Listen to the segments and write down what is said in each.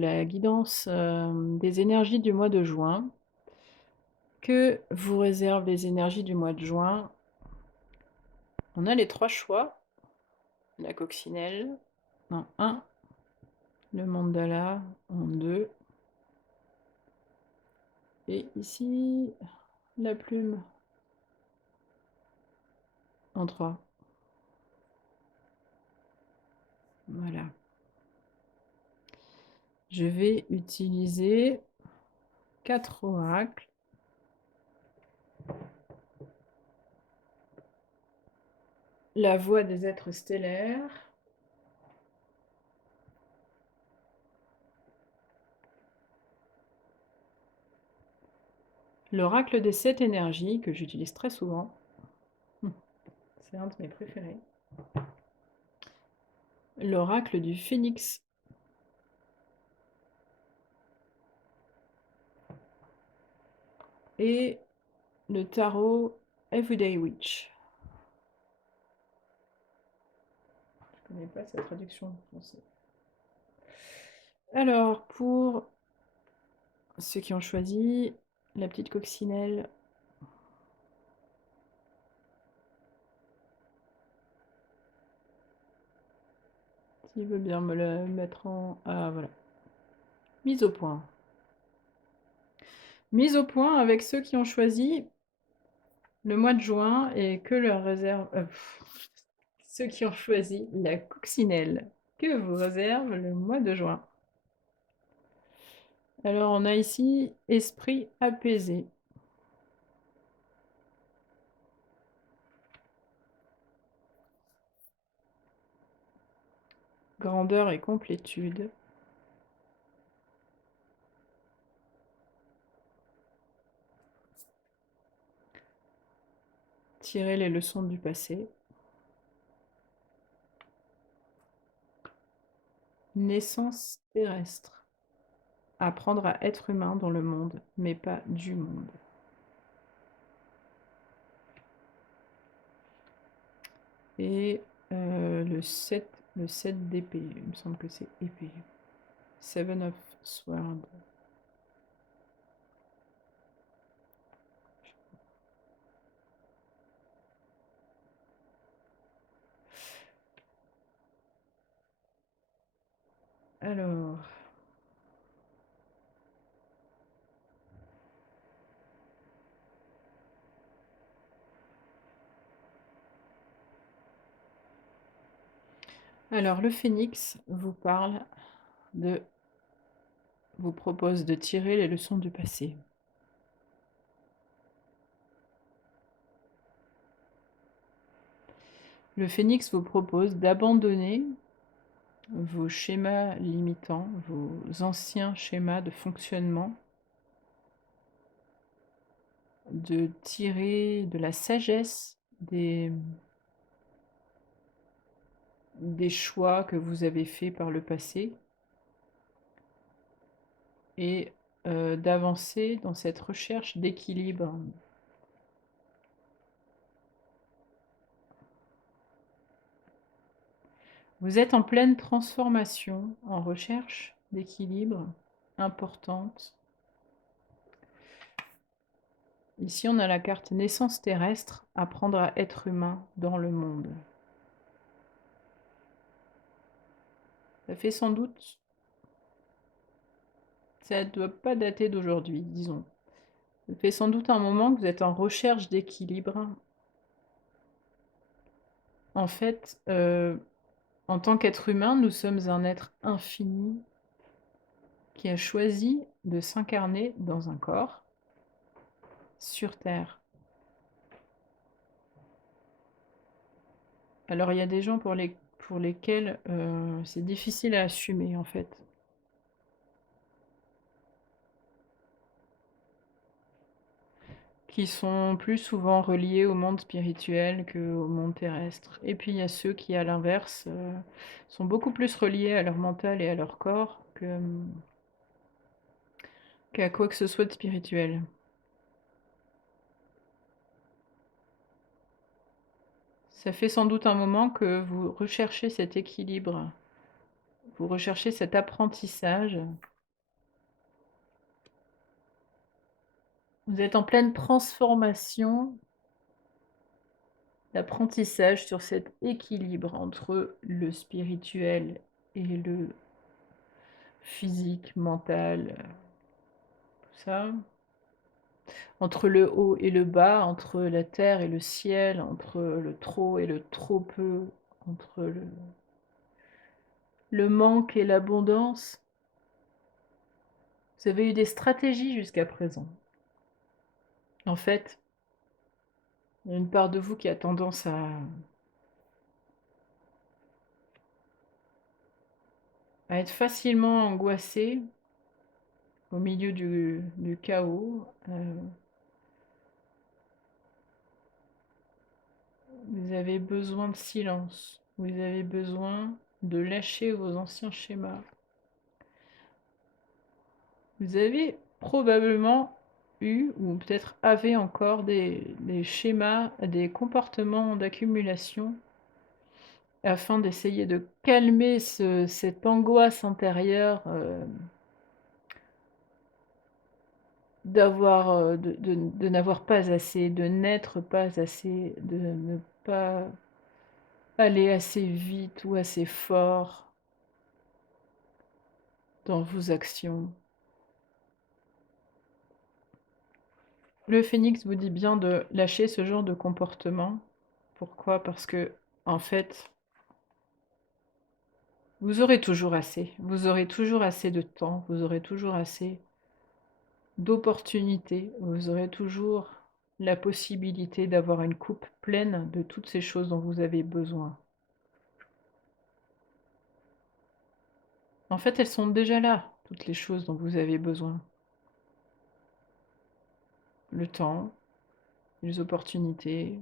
la guidance, des énergies du mois de juin. Que vous réservent les énergies du mois de juin? On a les 3 choix, la coccinelle en 1, le mandala en 2 et ici, la plume en 3. Voilà. Je vais utiliser 4 oracles. La voix des êtres stellaires. L'oracle des 7 énergies que j'utilise très souvent. C'est un de mes préférés. L'oracle du phénix. Et le tarot Everyday Witch. Je ne connais pas sa traduction en français. Alors, pour ceux qui ont choisi la petite coccinelle, s'il veut bien me la mettre en... Ah, voilà. Mise au point. Mise au point avec ceux qui ont choisi le mois de juin et que leur réserve... ceux qui ont choisi la coccinelle. Que vous réserve le mois de juin. Alors, on a ici esprit apaisé. Grandeur et complétude. Tirer les leçons du passé. Naissance terrestre. Apprendre à être humain dans le monde, mais pas du monde. Et le 7 d'épée, il me semble que c'est épée. Seven of Swords. Alors, le phénix vous propose de tirer les leçons du passé. Le phénix vous propose d'abandonner vos schémas limitants, vos anciens schémas de fonctionnement, de tirer de la sagesse des choix que vous avez faits par le passé et d'avancer dans cette recherche d'équilibre. Vous êtes en pleine transformation, en recherche d'équilibre importante. Ici, on a la carte naissance terrestre, apprendre à être humain dans le monde. Ça fait sans doute, ça ne doit pas dater d'aujourd'hui, disons. Ça fait sans doute un moment que vous êtes en recherche d'équilibre. En fait, en tant qu'être humain, nous sommes un être infini qui a choisi de s'incarner dans un corps sur Terre. Alors il y a des gens pour lesquels c'est difficile à assumer en fait. Qui sont plus souvent reliés au monde spirituel qu'au monde terrestre. Et puis il y a ceux qui, à l'inverse, sont beaucoup plus reliés à leur mental et à leur corps qu'à quoi que ce soit de spirituel. Ça fait sans doute un moment que vous recherchez cet équilibre. vous recherchez cet apprentissage. Vous êtes en pleine transformation, d'apprentissage sur cet équilibre entre le spirituel et le physique, mental, tout ça. Entre le haut et le bas, entre la terre et le ciel, entre le trop et le trop peu, entre le manque et l'abondance. Vous avez eu des stratégies jusqu'à présent. En fait, il y a une part de vous qui a tendance à être facilement angoissée au milieu du chaos. Vous avez besoin de silence. Vous avez besoin de lâcher vos anciens schémas. Vous avez probablement eu, ou peut-être avez encore des schémas, des comportements d'accumulation afin d'essayer de calmer cette angoisse intérieure d'avoir, de n'avoir pas assez, de n'être pas assez, de ne pas aller assez vite ou assez fort dans vos actions. Le phénix vous dit bien de lâcher ce genre de comportement. Pourquoi? Parce que, en fait, vous aurez toujours assez. Vous aurez toujours assez de temps, vous aurez toujours assez d'opportunités, vous aurez toujours la possibilité d'avoir une coupe pleine de toutes ces choses dont vous avez besoin. En fait, elles sont déjà là, toutes les choses dont vous avez besoin. Le temps, les opportunités.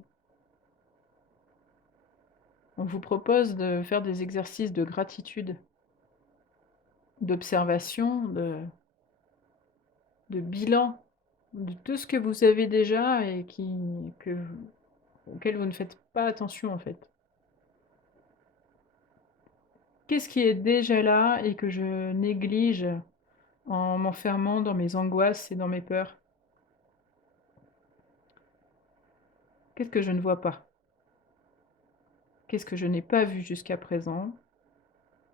On vous propose de faire des exercices de gratitude, d'observation, de bilan de tout ce que vous avez déjà et auquel vous ne faites pas attention en fait. Qu'est-ce qui est déjà là et que je néglige en m'enfermant dans mes angoisses et dans mes peurs? Qu'est-ce que je ne vois pas? Qu'est-ce que je n'ai pas vu jusqu'à présent?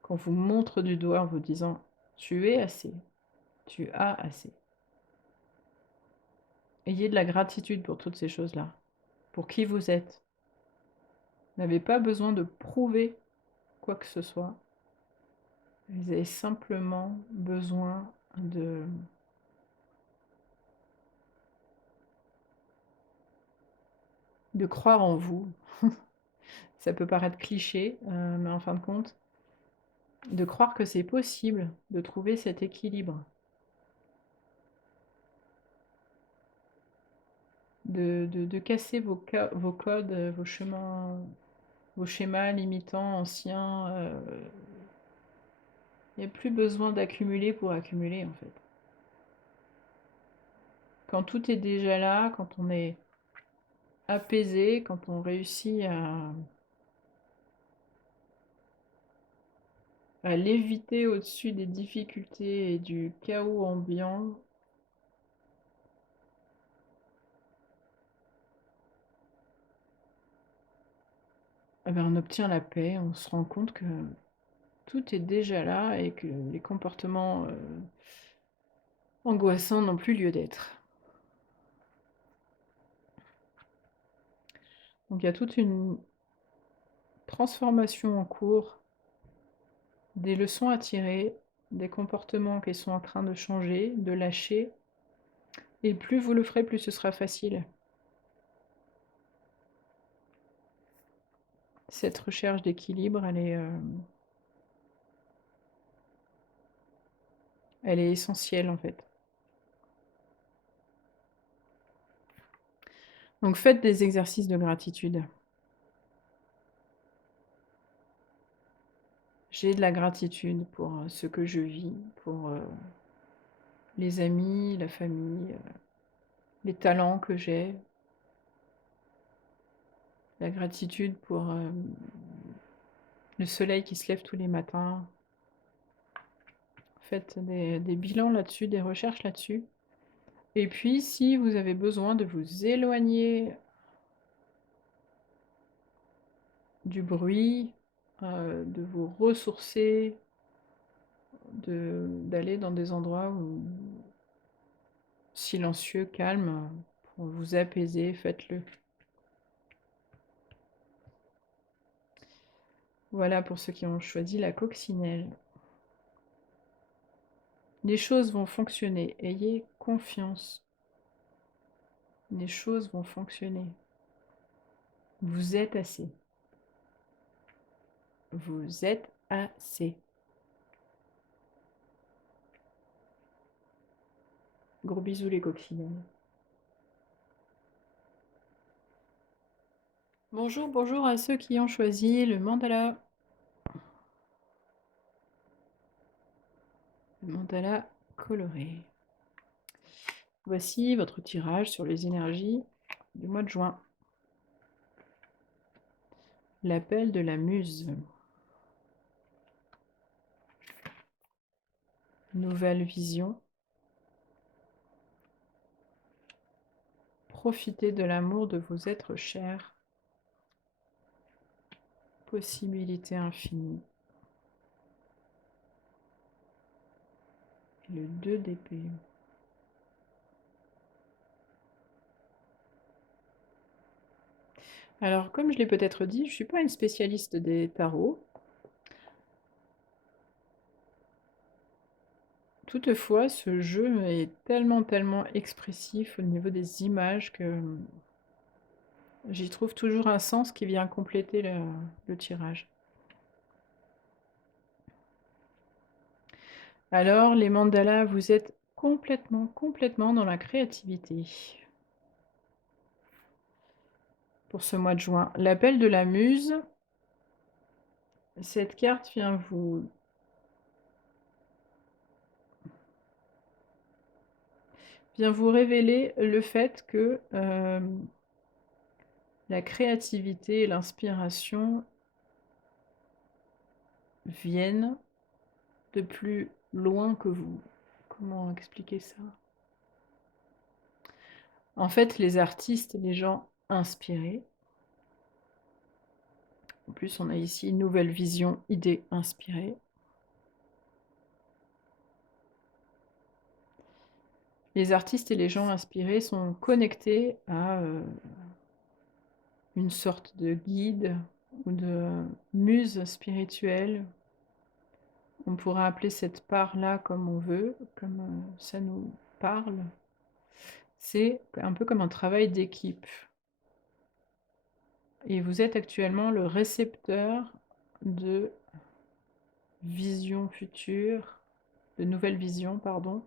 Qu'on vous montre du doigt en vous disant: «Tu es assez, tu as assez». Ayez de la gratitude pour toutes ces choses-là, pour qui vous êtes. Vous n'avez pas besoin de prouver quoi que ce soit. Vous avez simplement besoin de croire en vous. Ça peut paraître cliché, mais en fin de compte, de croire que c'est possible de trouver cet équilibre. De casser vos codes, vos chemins, vos schémas limitants anciens. Il n'y a plus besoin d'accumuler pour accumuler en fait. Quand tout est déjà là, quand on est apaisé, quand on réussit à léviter au-dessus des difficultés et du chaos ambiant, eh ben, on obtient la paix, on se rend compte que tout est déjà là et que les comportements angoissants n'ont plus lieu d'être. Donc il y a toute une transformation en cours, des leçons à tirer, des comportements qui sont en train de changer, de lâcher, et plus vous le ferez, plus ce sera facile. Cette recherche d'équilibre, elle est essentielle en fait. Donc faites des exercices de gratitude. J'ai de la gratitude pour ce que je vis, pour les amis, la famille, les talents que j'ai. La gratitude pour le soleil qui se lève tous les matins, Faites des bilans là-dessus, des recherches là-dessus. Et puis si vous avez besoin de vous éloigner du bruit, de vous ressourcer, d'aller dans des endroits où silencieux, calmes, pour vous apaiser, faites-le. Voilà pour ceux qui ont choisi la coccinelle. Les choses vont fonctionner, ayez confiance. Les choses vont fonctionner. Vous êtes assez. Vous êtes assez. Gros bisous les coccinelles. Bonjour, bonjour à ceux qui ont choisi le mandala. Le mandala coloré. Voici votre tirage sur les énergies du mois de juin. L'appel de la muse. Nouvelle vision. Profitez de l'amour de vos êtres chers. Possibilité infinie. Le 2 d'épée. Alors, comme je l'ai peut-être dit, je ne suis pas une spécialiste des tarots. Toutefois, ce jeu est tellement expressif au niveau des images que j'y trouve toujours un sens qui vient compléter le tirage. Alors, les mandalas, vous êtes complètement dans la créativité. Pour ce mois de juin. L'appel de la muse. Cette carte vient vous révéler le fait que la créativité et l'inspiration viennent de plus loin que vous. Comment expliquer ça? En fait, les artistes, les gens inspirés, en plus on a ici une nouvelle vision, idée inspirée. Les artistes et les gens inspirés sont connectés à une sorte de guide ou de muse spirituelle. On pourra appeler cette part-là comme on veut, comme ça nous parle. C'est un peu comme un travail d'équipe. Et vous êtes actuellement le récepteur de visions futures, de nouvelles visions, pardon,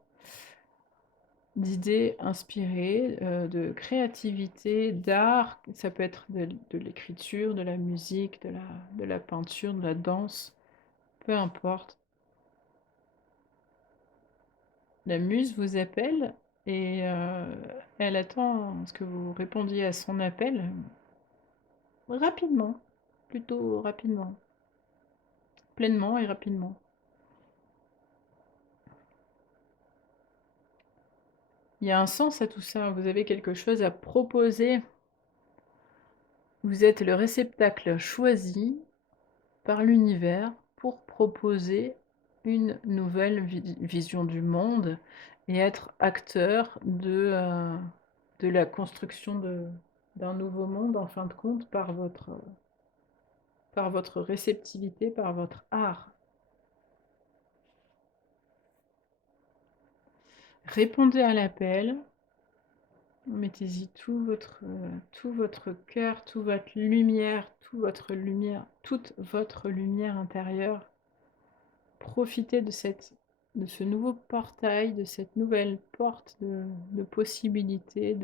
d'idées inspirées, de créativité, d'art. Ça peut être de l'écriture, de la musique, de la peinture, de la danse, peu importe. La muse vous appelle et elle attend ce que vous répondiez à son appel rapidement, plutôt rapidement, pleinement et rapidement. Il y a un sens à tout ça, vous avez quelque chose à proposer. Vous êtes le réceptacle choisi par l'univers pour proposer une nouvelle vision du monde et être acteur de la construction d'un nouveau monde, en fin de compte, par votre réceptivité, par votre art. Répondez à l'appel, mettez-y tout votre cœur, toute votre lumière, toute votre lumière intérieure. Profitez de ce nouveau portail, de cette nouvelle porte de possibilités,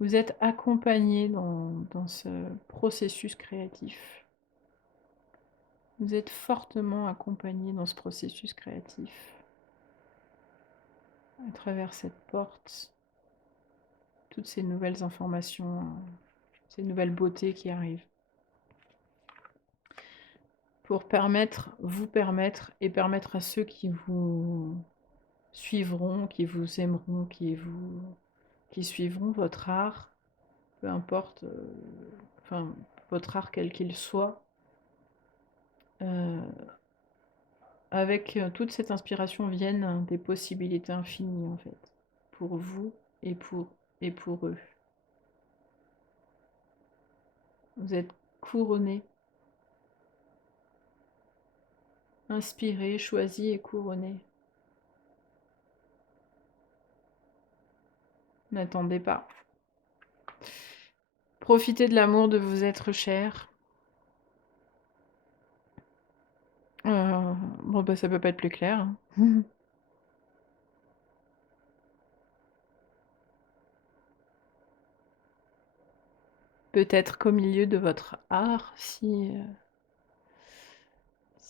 vous êtes accompagné dans ce processus créatif. Vous êtes fortement accompagné dans ce processus créatif. À travers cette porte, toutes ces nouvelles informations, ces nouvelles beautés qui arrivent. pour vous permettre et permettre à ceux qui vous suivront, qui vous aimeront, qui suivront votre art, peu importe, enfin, votre art quel qu'il soit, heu, avec, toute cette inspiration viennent des possibilités infinies, en fait, pour vous et pour eux. Vous êtes couronnés, inspirés, choisis et couronnés. N'attendez pas. Profitez de l'amour de vos êtres chers. Bon, bah, ça peut pas être plus clair, hein. Peut-être qu'au milieu de votre art, si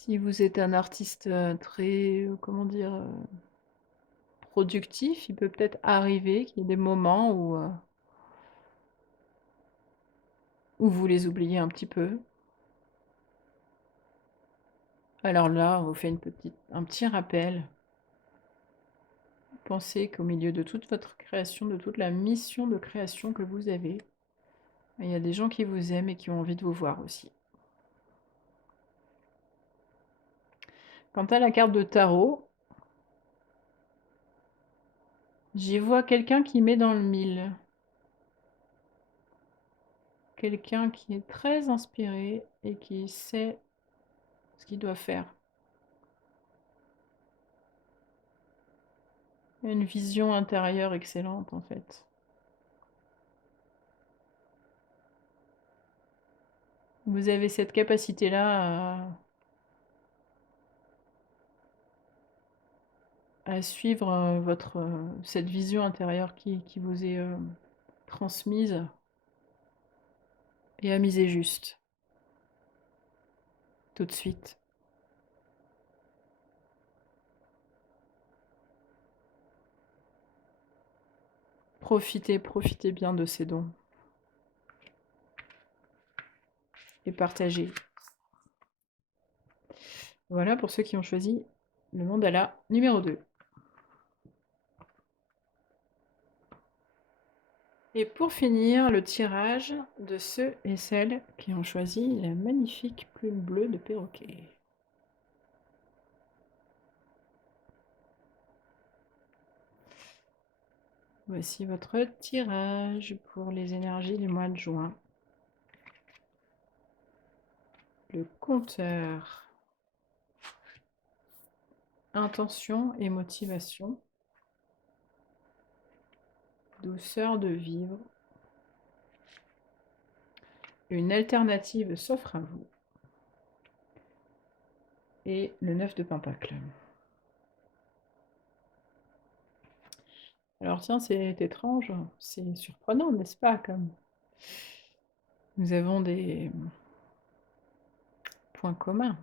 vous êtes un artiste, très, comment dire? Productif, il peut peut-être arriver qu'il y ait des moments où vous les oubliez un petit peu. Alors là, on vous fait un petit rappel. Pensez qu'au milieu de toute votre création, de toute la mission de création que vous avez, il y a des gens qui vous aiment et qui ont envie de vous voir aussi. Quant à la carte de tarot, j'y vois quelqu'un qui met dans le mille. Quelqu'un qui est très inspiré et qui sait ce qu'il doit faire. Une vision intérieure excellente en fait. Vous avez cette capacité-là à suivre cette vision intérieure qui vous est transmise et à miser juste, tout de suite. Profitez bien de ces dons et partagez. Voilà pour ceux qui ont choisi le mandala numéro 2. Et pour finir, le tirage de ceux et celles qui ont choisi la magnifique plume bleue de perroquet. Voici votre tirage pour les énergies du mois de juin. Le compteur. Intention et motivation. Douceur de vivre. Une alternative s'offre à vous. Et le 9 de Pentacle. Alors tiens, c'est étrange, c'est surprenant, n'est-ce pas, comme nous avons des points communs.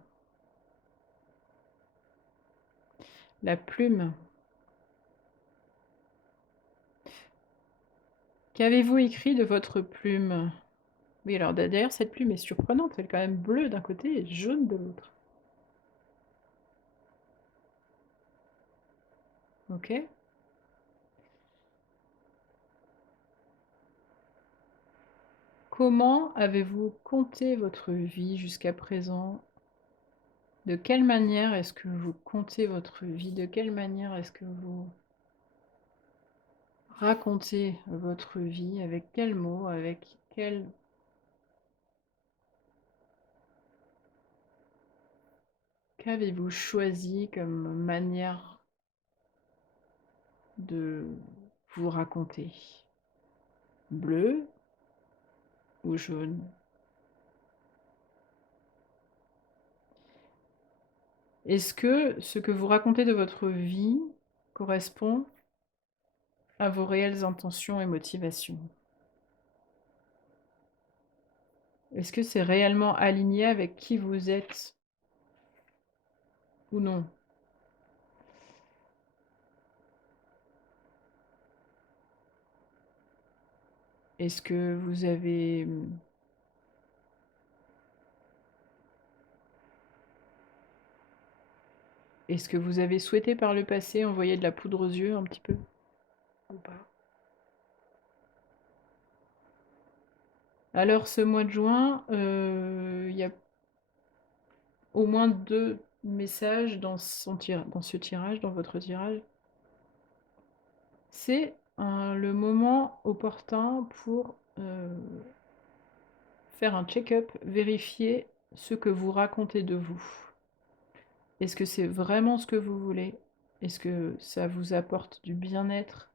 La plume. Qu'avez-vous écrit de votre plume? Oui, alors d'ailleurs, cette plume est surprenante, elle est quand même bleue d'un côté et jaune de l'autre. Ok. Comment avez-vous compté votre vie jusqu'à présent? De quelle manière est-ce que vous comptez votre vie? De quelle manière est-ce que vous racontez votre vie? Avec quels mots? Avec quel... Qu'avez-vous choisi comme manière de vous raconter? Bleu ou jaune? Est-ce que ce que vous racontez de votre vie correspond à vos réelles intentions et motivations? Est-ce que c'est réellement aligné avec qui vous êtes ou non? Est-ce que vous avez Est-ce que vous avez souhaité par le passé envoyer de la poudre aux yeux un petit peu? Ou pas? Alors ce mois de juin, il y a au moins 2 messages dans ce tirage, dans votre tirage. C'est, le moment opportun pour, faire un check-up, vérifier ce que vous racontez de vous. Est-ce que c'est vraiment ce que vous voulez? Est-ce que ça vous apporte du bien-être?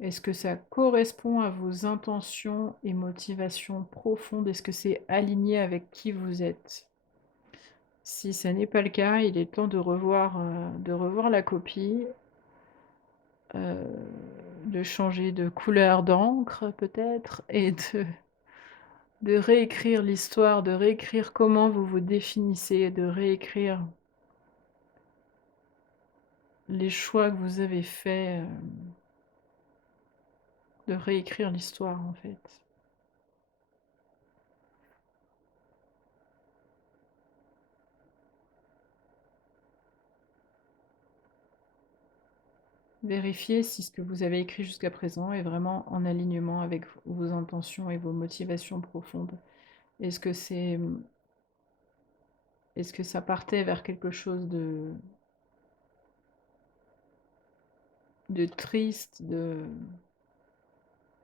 Est-ce que ça correspond à vos intentions et motivations profondes? Est-ce que c'est aligné avec qui vous êtes? Si ça n'est pas le cas, il est temps de revoir la copie, heu, de changer de couleur d'encre peut-être et de réécrire l'histoire, de réécrire comment vous vous définissez, de réécrire les choix que vous avez faits, de réécrire l'histoire en fait. Vérifiez si ce que vous avez écrit jusqu'à présent est vraiment en alignement avec vos intentions et vos motivations profondes. Est-ce que c'est, est-ce que ça partait vers quelque chose de triste, de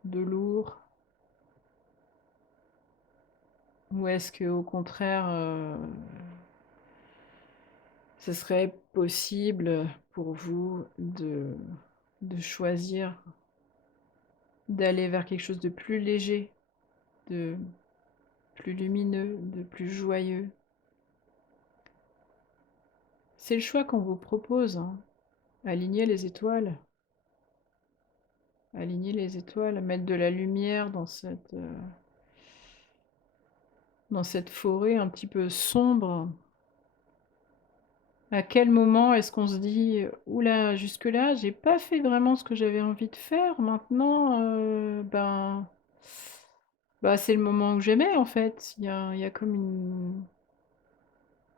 lourd? Ou est-ce que au contraire, ce serait possible pour vous de choisir d'aller vers quelque chose de plus léger, de plus lumineux, de plus joyeux? C'est le choix qu'on vous propose, hein. Aligner les étoiles. Aligner les étoiles, mettre de la lumière dans cette forêt un petit peu sombre. À quel moment est-ce qu'on se dit: «Ouh là, jusque-là, j'ai pas fait vraiment ce que j'avais envie de faire. Maintenant, bah, c'est le moment que j'aimais, en fait». Il y a comme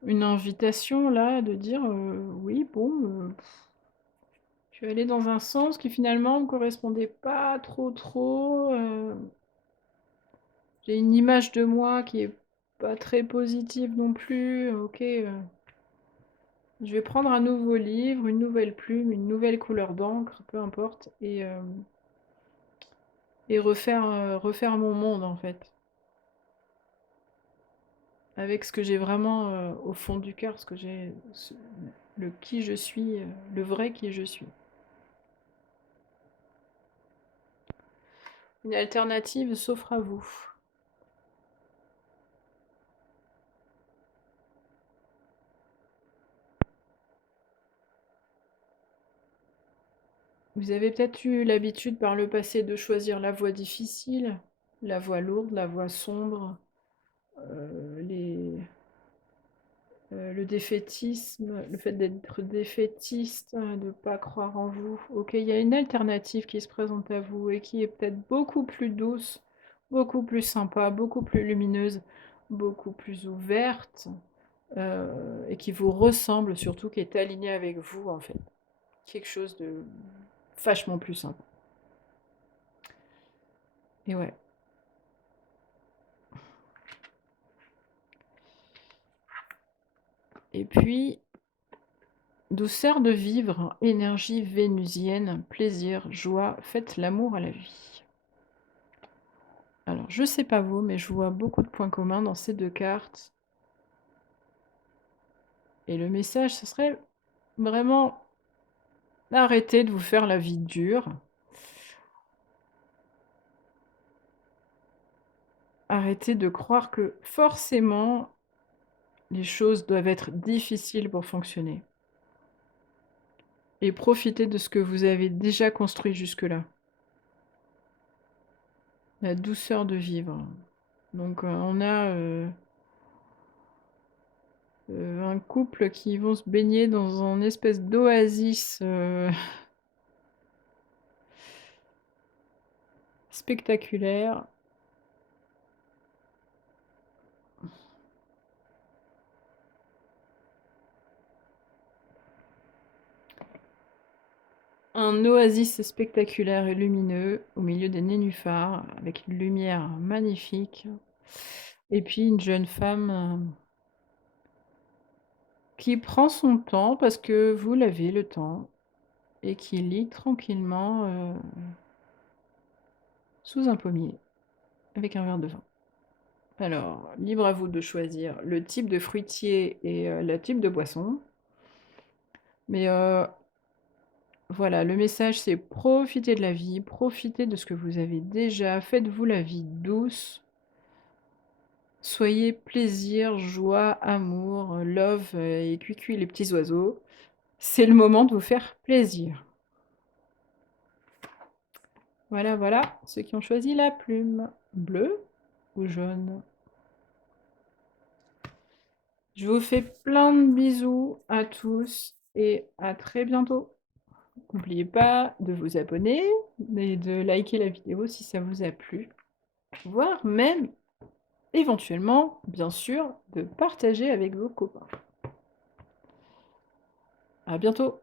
une invitation là de dire, «Oui, bon, je suis allée dans un sens qui finalement me correspondait pas trop, j'ai une image de moi qui est pas très positive non plus, OK, je vais prendre un nouveau livre, une nouvelle plume, une nouvelle couleur d'encre, peu importe et refaire mon monde, en fait. Avec ce que j'ai vraiment, au fond du cœur, le qui je suis, le vrai qui je suis. Une alternative s'offre à vous. Vous avez peut-être eu l'habitude par le passé de choisir la voie difficile, la voie lourde, la voie sombre, les le défaitisme, le fait d'être défaitiste, de pas croire en vous. OK, il y a une alternative qui se présente à vous et qui est peut-être beaucoup plus douce, beaucoup plus sympa, beaucoup plus lumineuse, beaucoup plus ouverte, et qui vous ressemble surtout, qui est alignée avec vous, en fait. Quelque chose de vachement plus simple. Et ouais. Et puis, douceur de vivre, énergie vénusienne, plaisir, joie, faites l'amour à la vie. Alors, je sais pas vous, mais je vois beaucoup de points communs dans ces 2 cartes et le message, ce serait vraiment arrêtez de vous faire la vie dure. Arrêtez de croire que forcément les choses doivent être difficiles pour fonctionner et profitez de ce que vous avez déjà construit jusque-là. La douceur de vivre. Donc, on a, un couple qui vont se baigner dans un espèce d'oasis, spectaculaire. Un oasis spectaculaire et lumineux au milieu des nénuphars, avec une lumière magnifique et puis une jeune femme, qui prend son temps parce que vous l'avez le temps et qui lit tranquillement, sous un pommier avec un verre de vin. Alors, libre à vous de choisir le type de fruitier et le type de boisson. Mais, voilà, le message, c'est profitez de la vie, profitez de ce que vous avez déjà, faites-vous la vie douce, soyez plaisir, joie, amour, love, et cuicui les petits oiseaux. C'est le moment de vous faire plaisir. Voilà, voilà, ceux qui ont choisi la plume. Bleue ou jaune? Je vous fais plein de bisous à tous et à très bientôt. N'oubliez pas de vous abonner et de liker la vidéo si ça vous a plu, voire même, éventuellement, bien sûr, de partager avec vos copains. À bientôt!